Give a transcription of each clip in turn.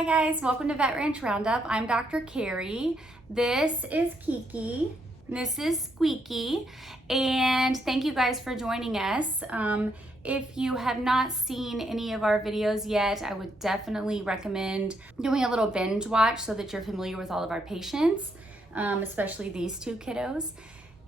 Hi guys, welcome to Vet Ranch Roundup. I'm Dr. Carrie. This is Kiki. This is Squeaky. And thank you guys for joining us. If you have not seen any of our videos yet, I would definitely recommend doing a little binge watch so that you're familiar with all of our patients, especially these two kiddos.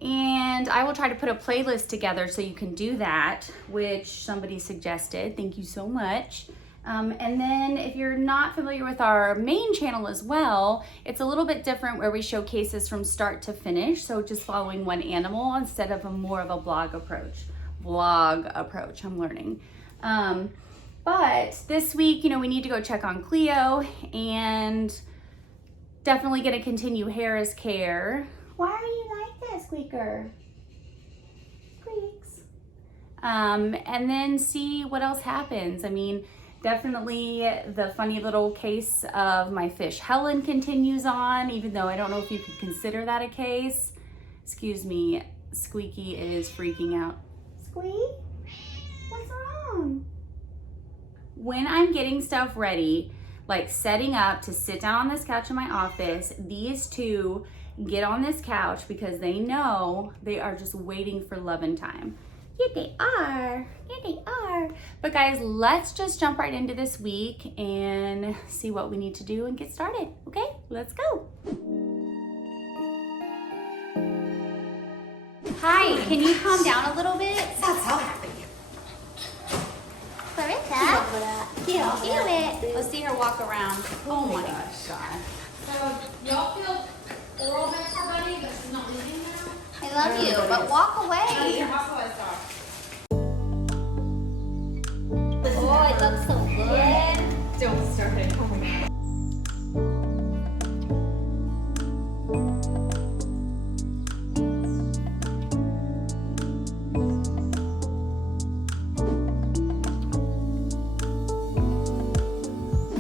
And I will try to put a playlist together so you can do that, which somebody suggested. Thank you so much. And then if you're not familiar with our main channel as well, it's a little bit different where we show cases from start to finish. So just following one animal instead of more of a vlog approach, I'm learning. But this week, we need to go check on Cleo and definitely going to continue Harris care. Why are you like that, Squeaker? Squeaks. And then see what else happens. Definitely the funny little case of my fish Helen continues on, even though I don't know if you could consider that a case. Excuse me, Squeaky is freaking out. Squeak? What's wrong? When I'm getting stuff ready, like setting up to sit down on this couch in my office, these two get on this couch because they know they are just waiting for love and time. Here they are. Here they are. But guys, let's just jump right into this week and see what we need to do and get started. Okay, let's go. Hi, can you calm down a little bit? That's so happy. Clarissa, do it. Let's see her walk around. Oh my gosh. So y'all feel oral meds for Buddy, but she's not leaving now? I love you, but walk away. Oh, it looks so good. Don't start it. Oh my God.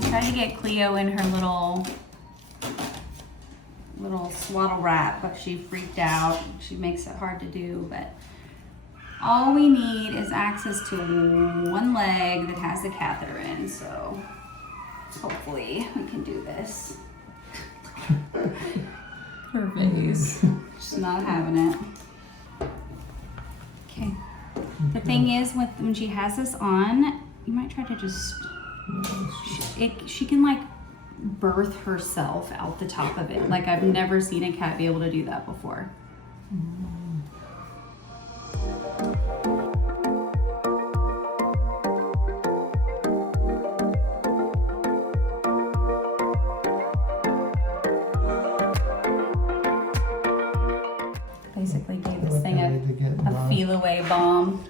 Tried to get Cleo in her little swaddle wrap, but she freaked out. She makes it hard to do, but all we need is access to one leg that has the catheter in, so hopefully we can do this. Her face. She's not having it. Okay. The thing is, when she has this on, you might try to just, she can like birth herself out the top of it. Like I've never seen a cat be able to do that before. Basically gave this thing a feel away bomb.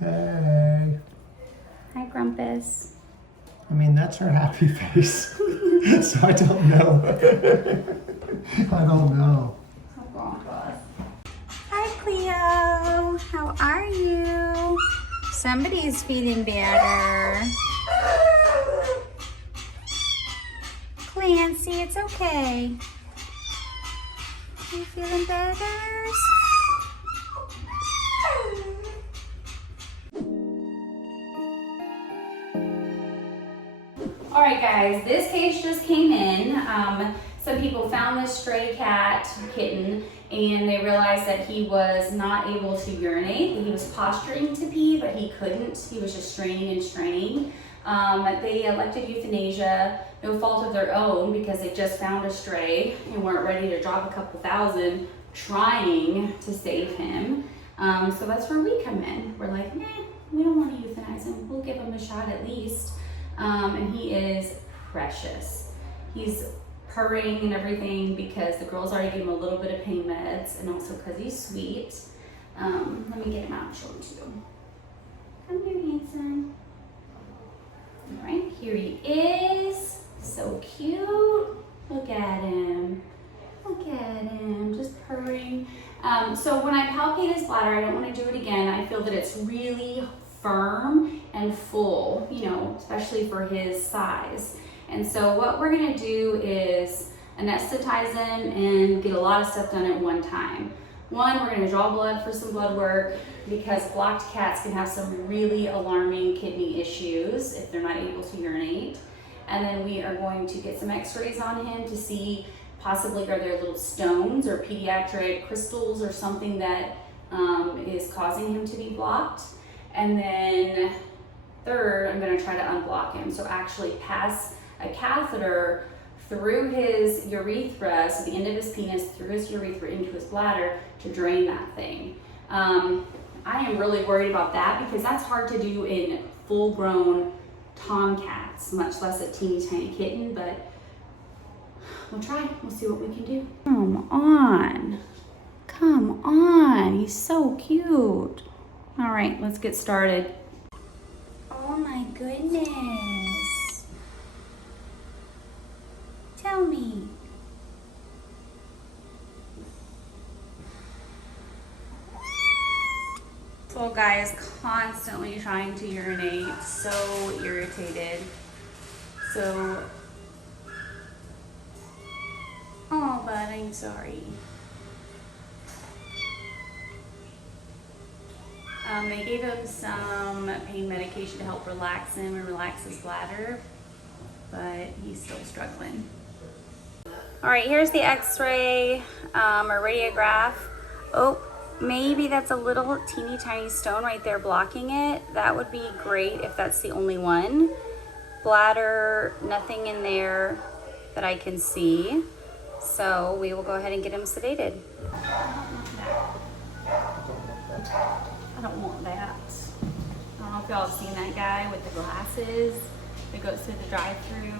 Hey. Hi, Grumpus. That's her happy face. So I don't know. I don't know. Hi, Cleo. How are you? Somebody's feeling better. Clancy, it's okay. You feeling better? All right, guys, this case just came in. Some people found this stray kitten, and they realized that he was not able to urinate. He was posturing to pee, but he couldn't. He was just straining and straining. They elected euthanasia, no fault of their own, because they just found a stray and weren't ready to drop a couple thousand trying to save him. So that's where we come in. We're like, nah, we don't want to euthanize him. We'll give him a shot at least. And he is precious. He's purring and everything because the girls already gave him a little bit of pain meds, and also because he's sweet. Let me get him out and show him to you. Come here, handsome. All right, here he is. So cute. Look at him. Look at him, just purring. So when I palpate his bladder, I don't want to do it again. I feel that it's really firm and full, especially for his size. And so what we're gonna do is anesthetize him and get a lot of stuff done at one time. One, we're gonna draw blood for some blood work because blocked cats can have some really alarming kidney issues if they're not able to urinate. And then we are going to get some x-rays on him to see possibly are there little stones or pediatric crystals or something that is causing him to be blocked. And then third, I'm gonna try to unblock him. So actually pass a catheter through his urethra, so the end of his penis, through his urethra into his bladder to drain that thing. I am really worried about that because that's hard to do in full-grown tomcats, much less a teeny tiny kitten, but we'll try. We'll see what we can do. Come on. Come on. He's so cute. All right, let's get started. Oh my goodness. Tell me. This little guy is constantly trying to urinate, so irritated. So, oh, but I'm sorry. They gave him some pain medication to help relax him and relax his bladder, but he's still struggling. All right, here's the x-ray or radiograph. Oh, maybe that's a little teeny tiny stone right there blocking it. That would be great if that's the only one. Bladder, nothing in there that I can see. So we will go ahead and get him sedated. I don't want that. I don't know if y'all have seen that guy with the glasses that goes through the drive-thru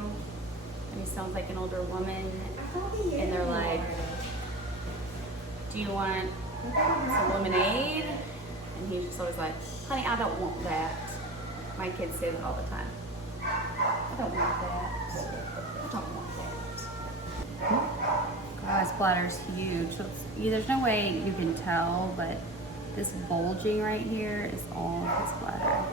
and he sounds like an older woman and they're like, do you want some lemonade? And he's just always like, honey, I don't want that. My kids say that all the time. I don't want that. I don't want that. Oh, his bladder's huge. So there's no way you can tell, but this bulging right here is all of his bladder.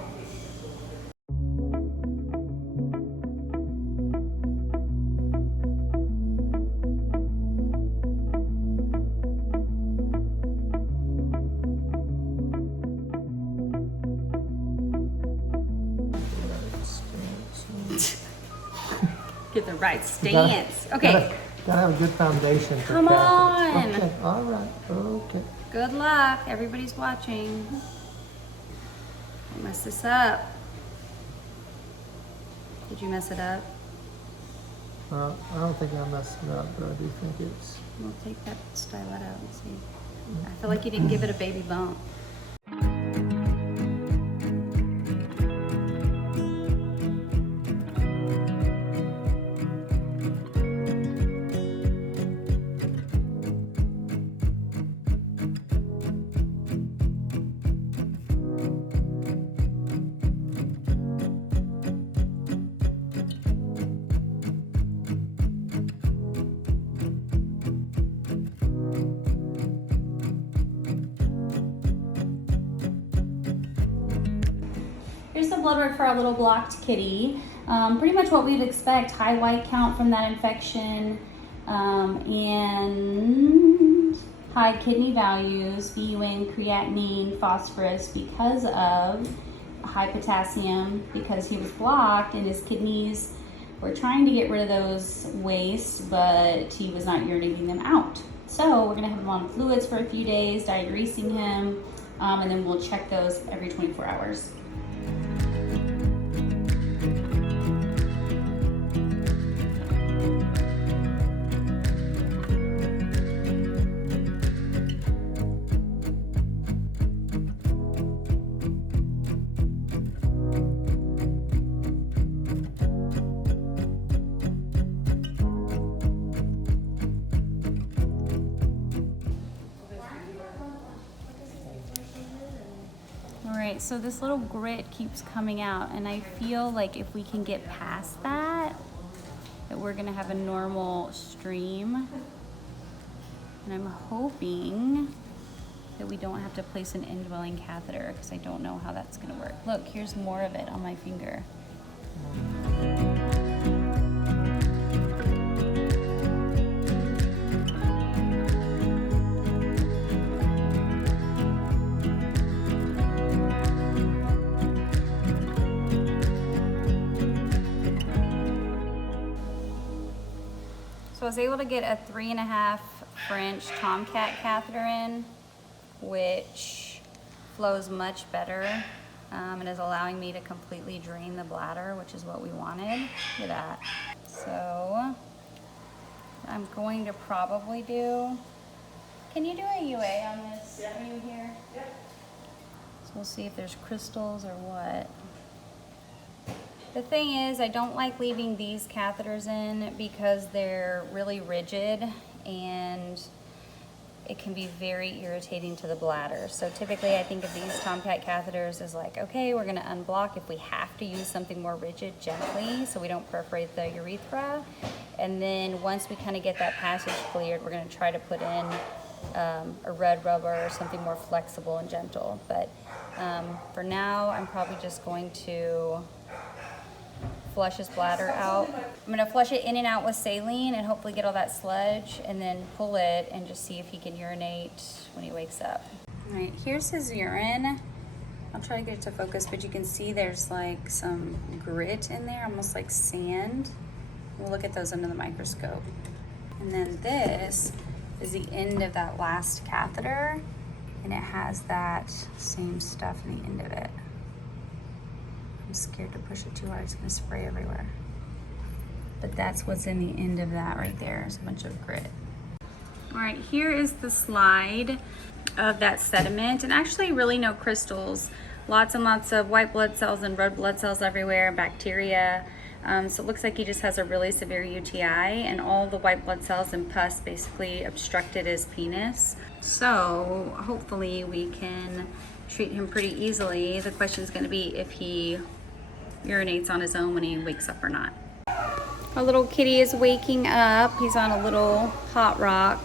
Get the right stance. Okay. Gotta have a good foundation. For Come on. Okay, all right, okay. Good luck. Everybody's watching. Don't mess this up. Did you mess it up? I don't think I messed it up, but I do think it's... We'll take that stylet out and see. I feel like you didn't give it a baby bump. Here's the blood work for our little blocked kitty. Pretty much what we'd expect, high white count from that infection, and high kidney values, BUN, creatinine, phosphorus because of high potassium, because he was blocked and his kidneys were trying to get rid of those waste, but he was not urinating them out. So we're gonna have him on fluids for a few days, diuresing him, and then we'll check those every 24 hours. Alright, so this little grit keeps coming out, and I feel like if we can get past that, that we're gonna have a normal stream. And I'm hoping that we don't have to place an indwelling catheter, because I don't know how that's gonna work. Look, here's more of it on my finger. was able to get a 3.5 French Tomcat catheter in, which flows much better and is allowing me to completely drain the bladder, which is what we wanted. Look at that. So I'm going to probably do, can you do a UA on this? Yeah. Are you here? Yep. So we'll see if there's crystals or what. The thing is, I don't like leaving these catheters in because they're really rigid and it can be very irritating to the bladder. So typically I think of these Tomcat catheters as like, okay, we're gonna unblock if we have to use something more rigid gently so we don't perforate the urethra. And then once we kind of get that passage cleared, we're gonna try to put in a red rubber or something more flexible and gentle. But for now, I'm probably just going to flush his bladder out. I'm gonna flush it in and out with saline and hopefully get all that sludge and then pull it and just see if he can urinate when he wakes up. All right, here's his urine. I'll try to get it to focus, but you can see there's like some grit in there, almost like sand. We'll look at those under the microscope. And then this is the end of that last catheter, and it has that same stuff in the end of it. I'm scared to push it too hard, it's gonna spray everywhere. But that's what's in the end of that right there, is a bunch of grit. All right, here is the slide of that sediment, and actually really no crystals. Lots and lots of white blood cells and red blood cells everywhere, bacteria. So it looks like he just has a really severe UTI, and all the white blood cells and pus basically obstructed his penis. So hopefully we can treat him pretty easily. The question is going to be if he urinates on his own when he wakes up or not. Our little kitty is waking up. He's on a little hot rock.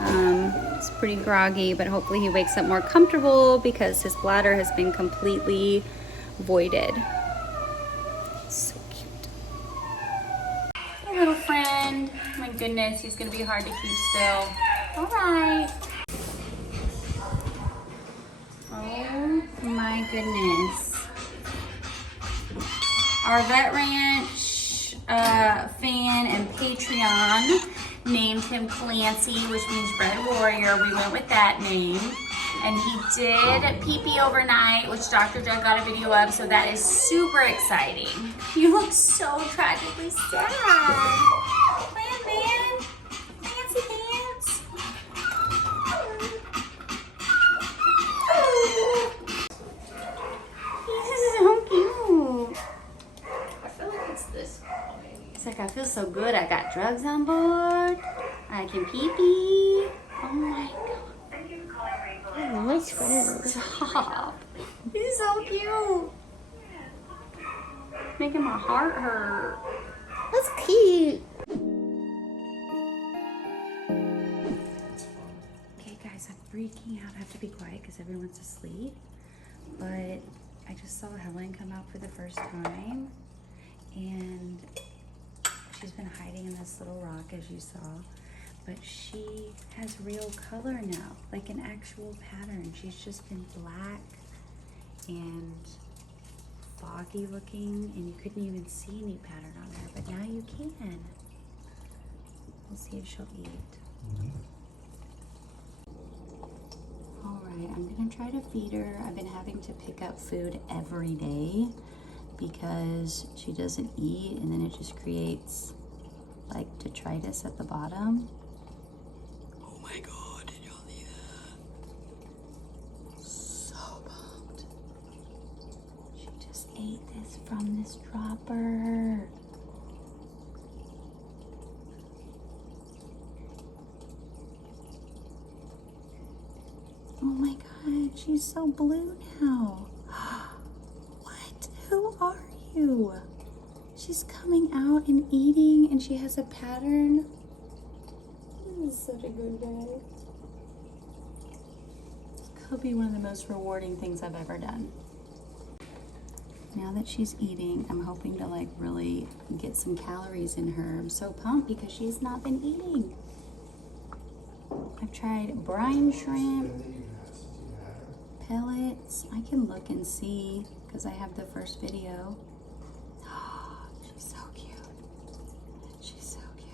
It's pretty groggy, but hopefully he wakes up more comfortable because his bladder has been completely voided. So cute. Hey, little friend. My goodness, he's gonna be hard to keep still. All right. Oh my goodness. Our Vet Ranch fan and Patreon named him Clancy, which means Red Warrior. We went with that name. And he did pee-pee overnight, which Dr. Judd got a video of, so that is super exciting. You look so tragically sad. Plan, man. Fancy pants. He's so cute. I feel like it's this ball, maybe. It's like, I feel so good. I got drugs on board. I can pee-pee. Oh my God. Stop. He's so cute. Making my heart hurt. That's cute. Okay guys, I'm freaking out. I have to be quiet because everyone's asleep. But I just saw Helen come out for the first time. And she's been hiding in this little rock, as you saw. But she has real color now, like an actual pattern. She's just been black and foggy looking, and you couldn't even see any pattern on her, but now you can. We'll see if she'll eat. All right, I'm gonna try to feed her. I've been having to pick up food every day because she doesn't eat, and then it just creates like detritus at the bottom. Oh my God, did y'all see that? So pumped. She just ate this from this dropper. Oh my God, she's so blue now. What? Who are you? She's coming out and eating, and she has a pattern. This is such a good day. This could be one of the most rewarding things I've ever done. Now that she's eating, I'm hoping to like really get some calories in her. I'm so pumped because she's not been eating. I've tried brine shrimp, pellets. I can look and see because I have the first video. She's so cute. She's so cute.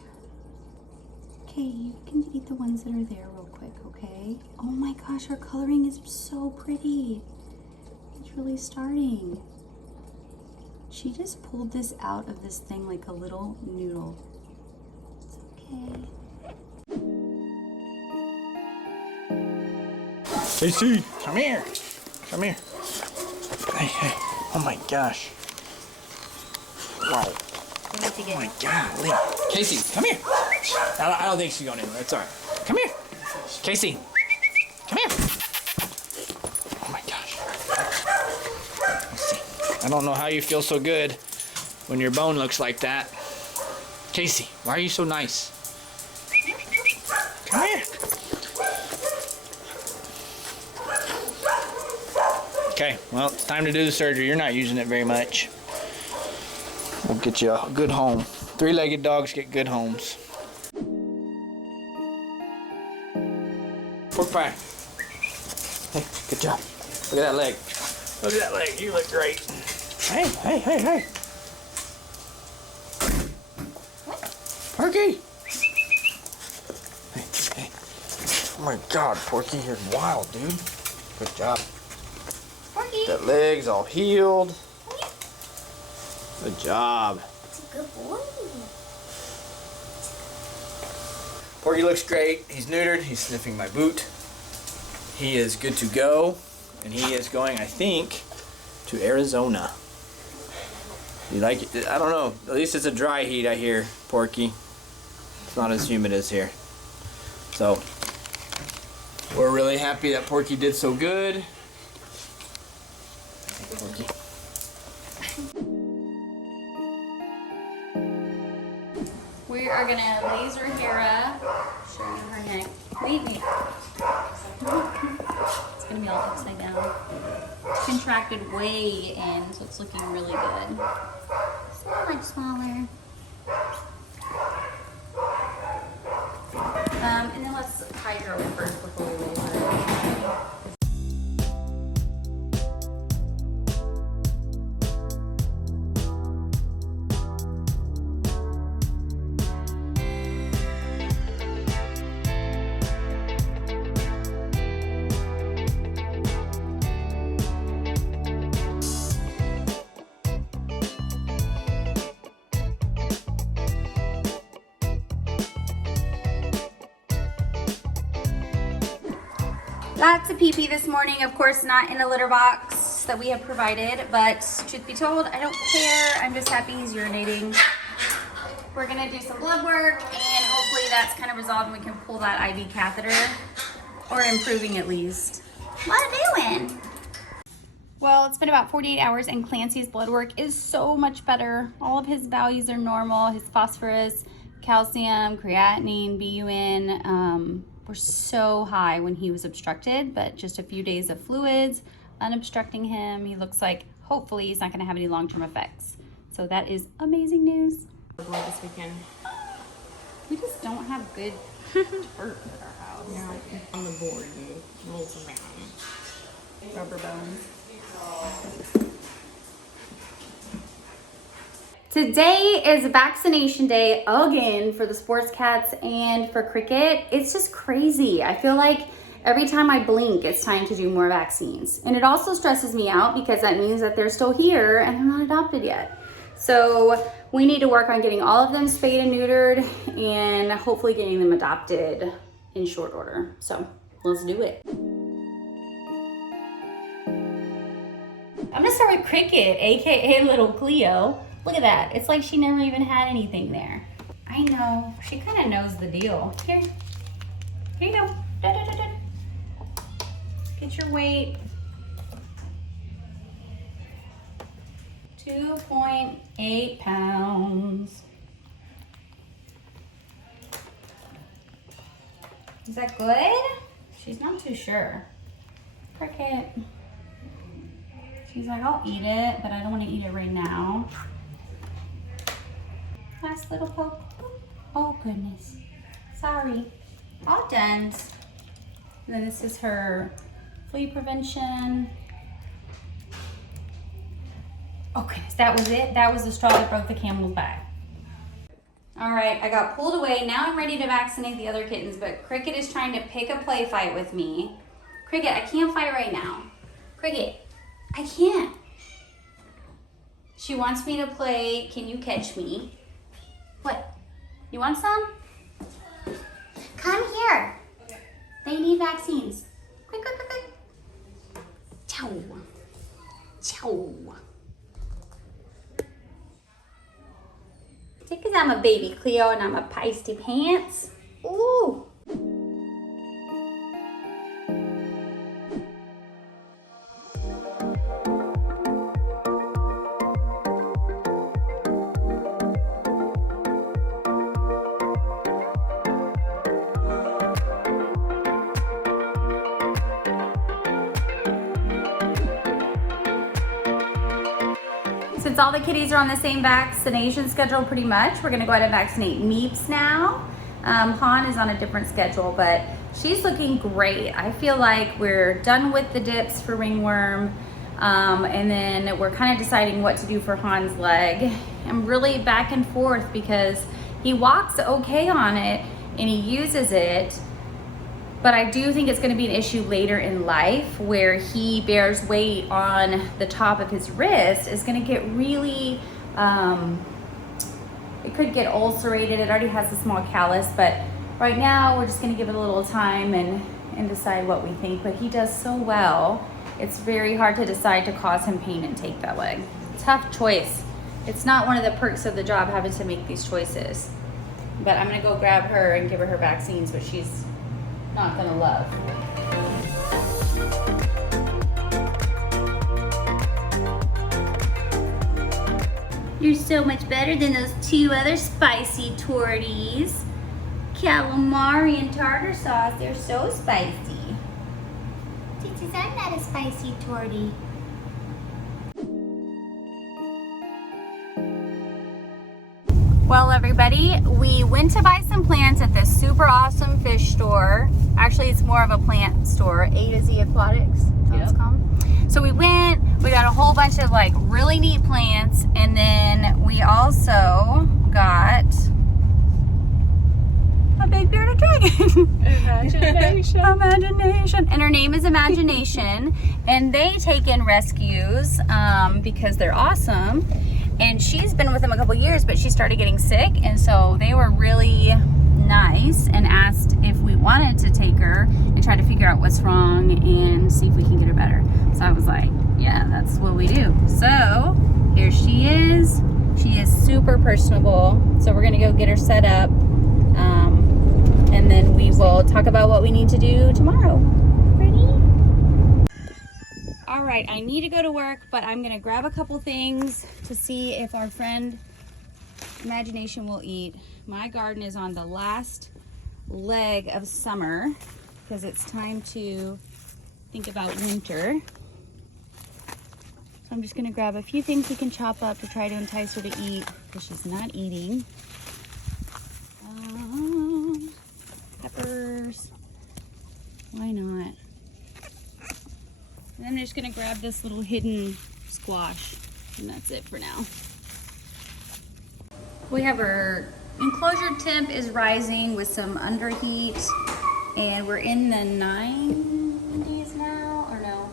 okay, you can eat the ones that are there real quick, okay? Oh my gosh, her coloring is so pretty. It's really starting. She just pulled this out of this thing like a little noodle. It's okay. Casey, come here. Come here. Hey, hey. Oh my gosh. Wow. Oh my golly. Casey, come here. I don't think she's going anywhere. It's all right. Come here. Casey. Come here. Oh my gosh. Let's see. I don't know how you feel so good when your bone looks like that. Casey, why are you so nice? Come here. Okay, well, it's time to do the surgery. You're not using it very much. We'll get you a good home. Three-legged dogs get good homes. Pork pie. Hey, good job. Look at that leg. Look at that leg. You look great. Hey, hey, hey, hey. Porky. Hey, hey. Oh my God, Porky, you're wild, dude. Good job. Porky. That leg's all healed. Good job. Good boy. Porky looks great. He's neutered. He's sniffing my boot. He is good to go. And he is going, I think, to Arizona. You like it? I don't know. At least it's a dry heat, I hear, Porky. It's not as humid as here. So, we're really happy that Porky did so good. Porky. We are gonna laser Hera. Show you her neck. Wait. It's gonna be all upside down. It's contracted way in, so it's looking really good. So much smaller. And then let's hydro first before we laser it. Lots of pee-pee this morning, of course not in a litter box that we have provided, but truth be told, I don't care. I'm just happy he's urinating. We're gonna do some blood work and hopefully that's kind of resolved and we can pull that IV catheter, or improving at least. What are you doing? Well, it's been about 48 hours and Clancy's blood work is so much better. All of his values are normal. His phosphorus, calcium, creatinine, BUN, were so high when he was obstructed, but just a few days of fluids, unobstructing him. He looks like, hopefully, he's not gonna have any long-term effects. So that is amazing news. This weekend. We just don't have good dirt at our house. Yeah, on the board and rolls around. Rubber bones. Today is vaccination day again for the sports cats and for Cricket. It's just crazy. I feel like every time I blink, it's time to do more vaccines. And it also stresses me out because that means that they're still here and they're not adopted yet. So we need to work on getting all of them spayed and neutered and hopefully getting them adopted in short order. So let's do it. I'm gonna start with Cricket, AKA Little Cleo. Look at that. It's like she never even had anything there. I know. She kind of knows the deal. Here you go. Da, da, da, da. Get your weight. 2.8 pounds. Is that good? She's not too sure. Cricket. She's like, I'll eat it, but I don't want to eat it right now. Last little poke. Oh goodness. Sorry. All done. And then this is her flea prevention. Oh goodness, that was it? That was the straw that broke the camel's back. All right, I got pulled away. Now I'm ready to vaccinate the other kittens, but Cricket is trying to pick a play fight with me. Cricket, I can't fight right now. Cricket, I can't. She wants me to play Can You Catch Me? What? You want some? Come here. Okay. They need vaccines. Quick, quick, quick, quick. Chow. Chow. Because I'm a baby Cleo and I'm a pasty pants. Ooh. Since all the kitties are on the same vaccination schedule pretty much, we're gonna go ahead and vaccinate Meeps now. Han is on a different schedule, but she's looking great. I feel like we're done with the dips for ringworm, and then we're kind of deciding what to do for Han's leg. I'm really back and forth because he walks okay on it and he uses it, but I do think it's going to be an issue later in life where he bears weight on the top of his wrist. Is going to get really, it could get ulcerated. It already has a small callus, but right now we're just going to give it a little time and decide what we think. But he does so well. It's very hard to decide to cause him pain and take that leg. Tough choice. It's not one of the perks of the job having to make these choices. But I'm going to go grab her and give her vaccines, but she's not gonna love. You're so much better than those two other spicy torties. Calamari and tartar sauce, they're so spicy. Tootsies, I'm not a spicy tortie. Well, everybody, we went to buy some plants at this super awesome fish store. Actually, it's more of a plant store, A to Z Aquatics. Yep. So we went, we got a whole bunch of like really neat plants, and then we also got a big bearded dragon. Imagination. Imagination. And her name is Imagination, and they take in rescues because they're awesome. And she's been with them a couple years, but she started getting sick, and so they were really nice and asked if we wanted to take her and try to figure out what's wrong and see if we can get her better. So I was like, yeah, that's what we do. So here she is. She is super personable. So we're gonna go get her set up, and then we will talk about what we need to do tomorrow. Ready? All right, I need to go to work, but I'm gonna grab a couple things to see if our friend Imagination will eat. My garden is on the last leg of summer because it's time to think about winter. So I'm just gonna grab a few things we can chop up to try to entice her to eat because she's not eating. Peppers, why not? And then I'm just gonna grab this little hidden squash, and that's it for now. We have our enclosure temp is rising with some underheat, and we're in the 90s now, or no,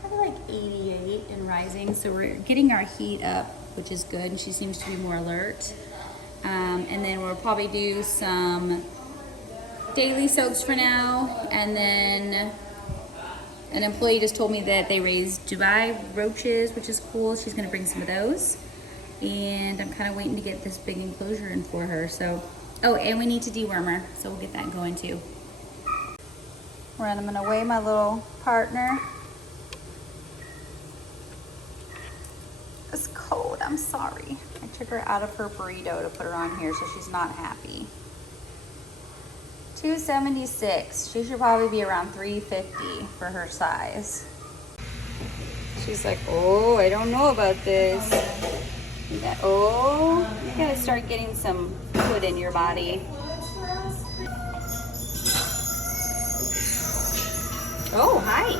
probably like 88 and rising. So we're getting our heat up, which is good, and she seems to be more alert. And then we'll probably do some daily soaks for now, and then an employee just told me that they raise Dubai roaches, which is cool. She's gonna bring some of those. And I'm kind of waiting to get this big enclosure in for her. So, oh, and we need to deworm her, so we'll get that going too. Right, I'm gonna weigh my little partner. It's cold, I'm sorry. I took her out of her burrito to put her on here, so she's not happy. 276. She should probably be around 350 for her size. She's like, oh, I don't know about this. You gotta start getting some food in your body. Oh, hi.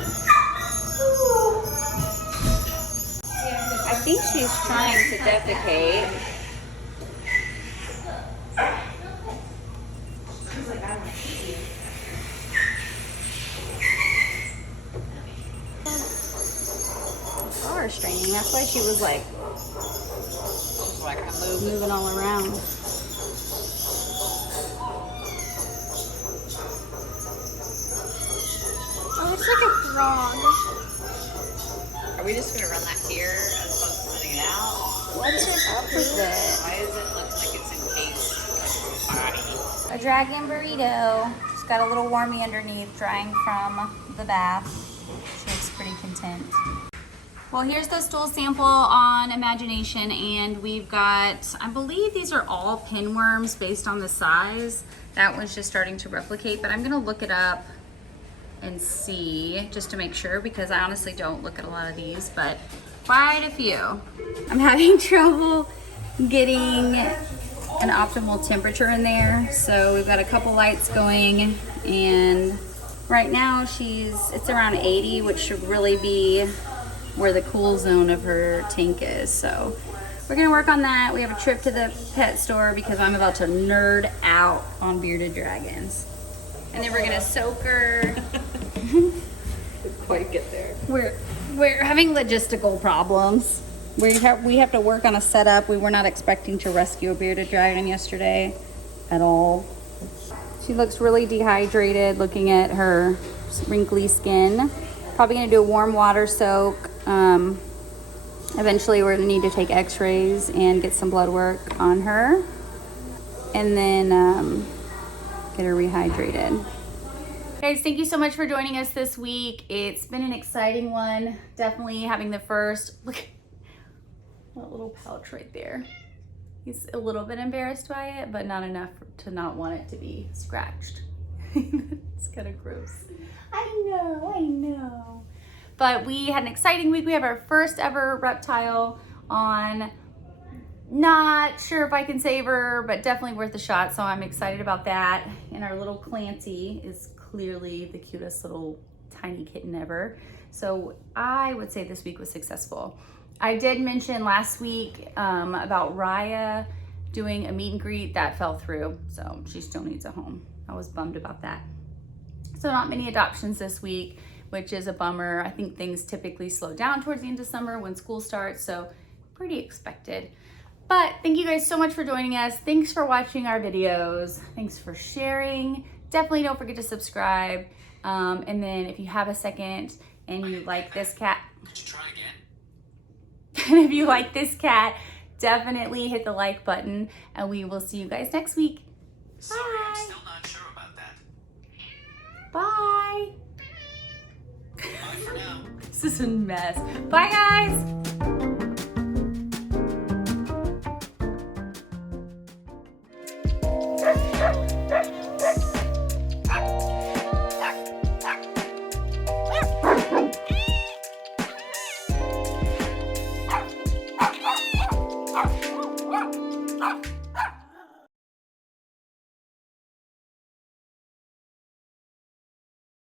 I think she's trying to defecate. saw her straining. That's why she was like moving all around. Oh, it's like a frog. Are we just gonna run that here as opposed to sending it out? What's up with it? Why does it look like it's encased like it's a body? A dragon burrito. She's got a little warmy underneath, drying from the bath. She looks pretty content. Well, here's the stool sample on Imagination, and we've got, I believe these are all pinworms based on the size. That one's just starting to replicate, but I'm gonna look it up and see just to make sure, because I honestly don't look at a lot of these, but quite a few. I'm having trouble getting an optimal temperature in there, so we've got a couple lights going, and right now it's around 80, which should really be where the cool zone of her tank is. So we're gonna work on that. We have a trip to the pet store because I'm about to nerd out on bearded dragons, and then we're gonna soak her. Didn't quite get there. We're having logistical problems. We have to work on a setup. We were not expecting to rescue a bearded dragon yesterday at all. She looks really dehydrated looking at her wrinkly skin. Probably gonna do a warm water soak. Eventually we're gonna need to take x-rays and get some blood work on her, and then get her rehydrated. Guys, thank you so much for joining us this week. It's been an exciting one. Definitely having the first, look at that little pouch right there. He's a little bit embarrassed by it, but not enough to not want it to be scratched. It's kind of gross. I know. But we had an exciting week. We have our first ever reptile on. Not sure if I can save her, but definitely worth a shot. So I'm excited about that. And our little Clancy is clearly the cutest little tiny kitten ever. So I would say this week was successful. I did mention last week about Raya doing a meet and greet. That fell through, so she still needs a home. I was bummed about that. So not many adoptions this week, which is a bummer. I think things typically slow down towards the end of summer when school starts, so pretty expected. But thank you guys so much for joining us. Thanks for watching our videos. Thanks for sharing. Definitely don't forget to subscribe. And then if you have a second and you like this cat, Try again. and if you like this cat, definitely hit the like button, and we will see you guys next week. Sorry, I'm Bye. still not sure about that. Bye. Bye for now. This is a mess. Bye, guys.